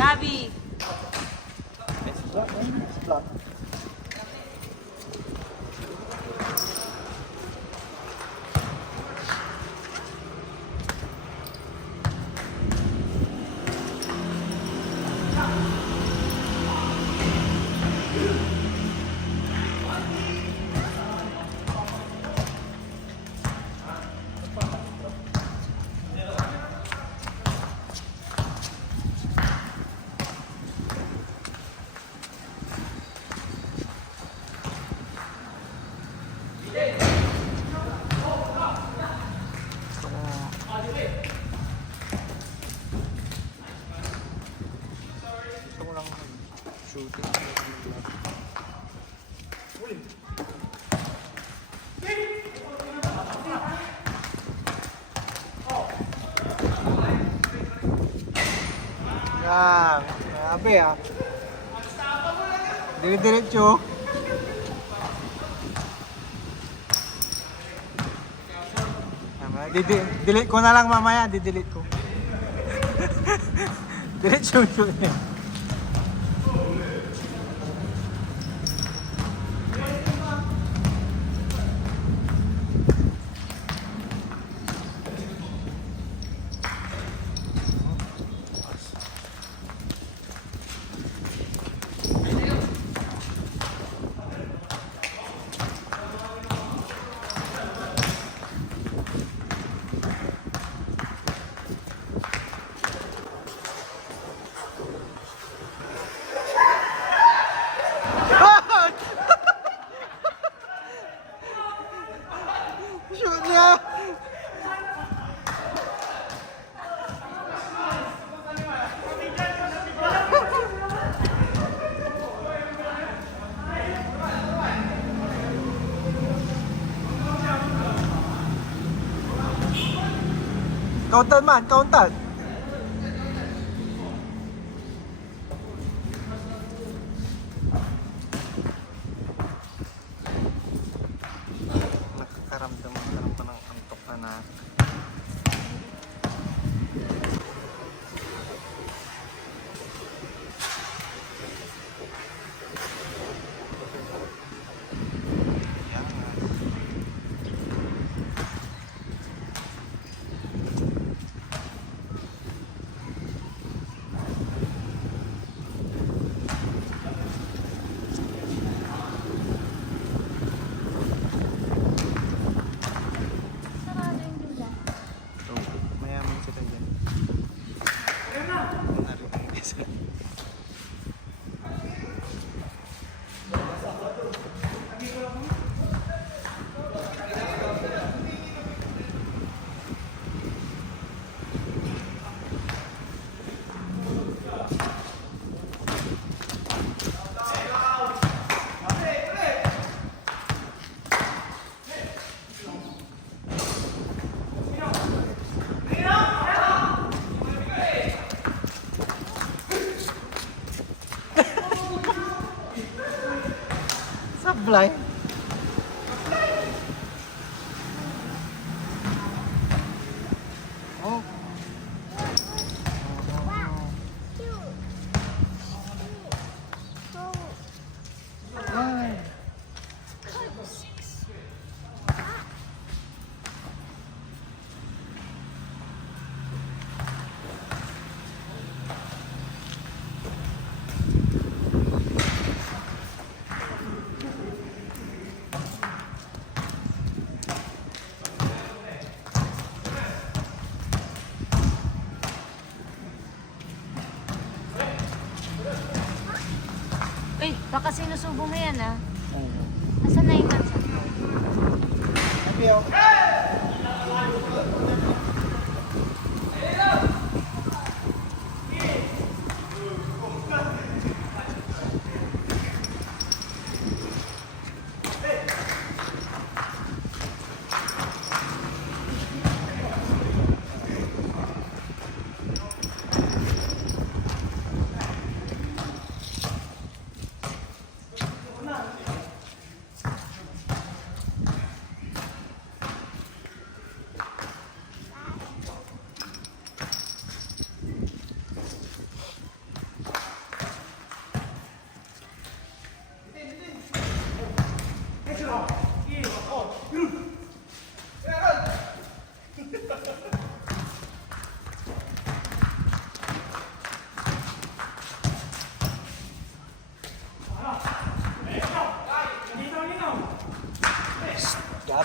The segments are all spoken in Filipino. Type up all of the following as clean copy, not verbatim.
Gabi. Shooting. Yan. Grabe ah. Dire-diretso. Delete ko na lang mamaya. Di-delete ko. Diretso shoot eh. Shoot niya! Counted man, counted. Nakakaramdam ko ng antok na. Sablay. Oh. Uy, baka sinusubo mo yan ah. Nasaan na yung mansa? Happy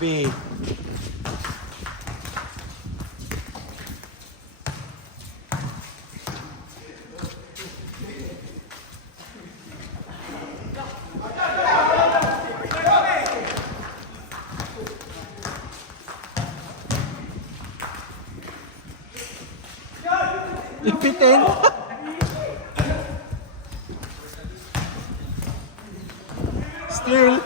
B. Ipitin. Still.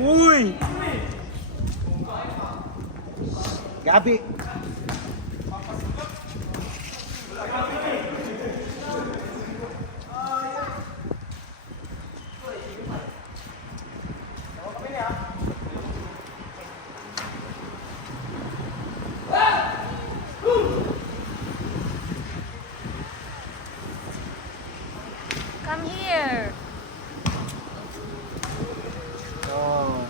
Uy! Gabi. Come here. Oh.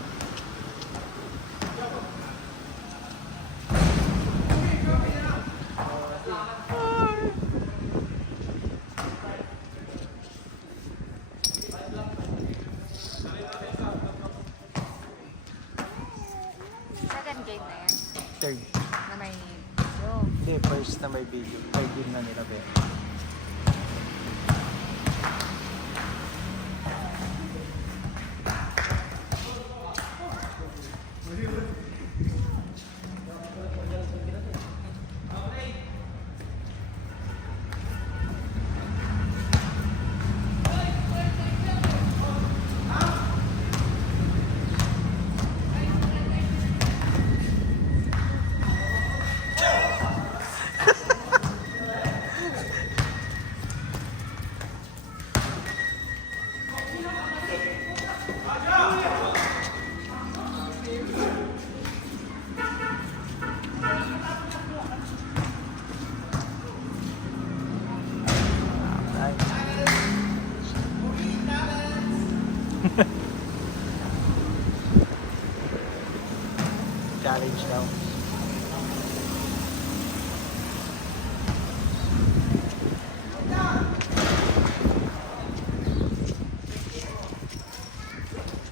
Second game na yan. Third. Na may video. Hindi, first na may video. Third game na nila, be. Challenge daw.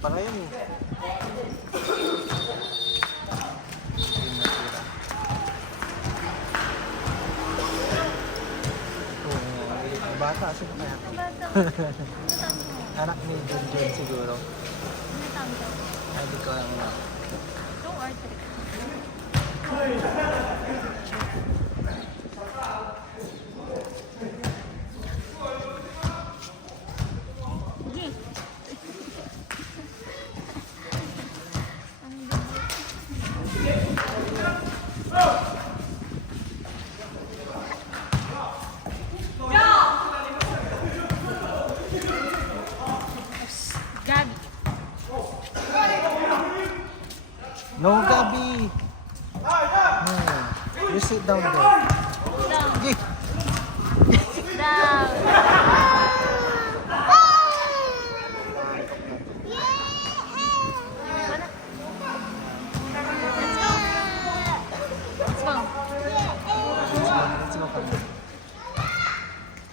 Para yun eh. Hindi natira. Oo, bata. Sino kaya? Bata. Ano tawag mo? Anak ni Junjun siguro. Ano tawag mo? Ay, di ko lang alam. 2 or 3? Sige. Ang bilis. Gabi. No, Gabi! No. You sit down there. Down. Sige. Down. Let's go. Let's go kami.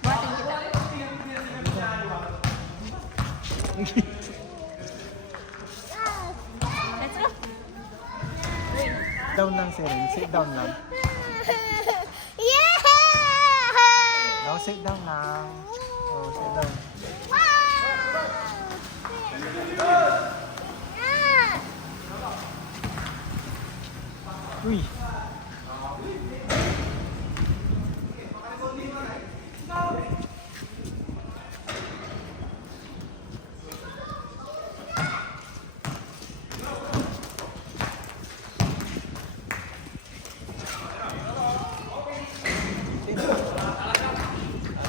Buhatin kita. Let's go. Down lang, Seren. Sit down lang. No, sit down lang. Oh, sit down. Uy!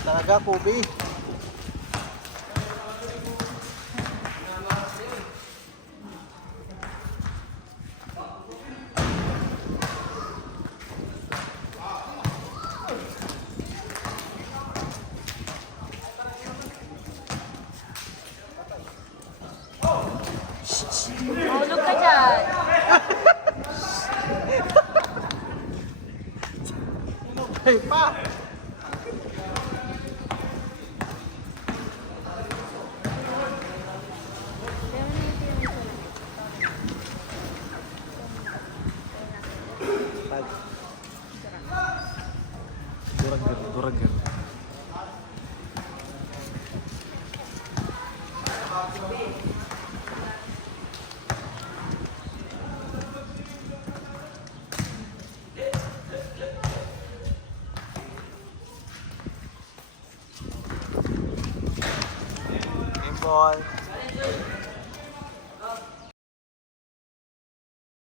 Talaga, Kobe. Mahulog ka dyan. Hey, pa! lakad. Duragan, duragan. Game ball.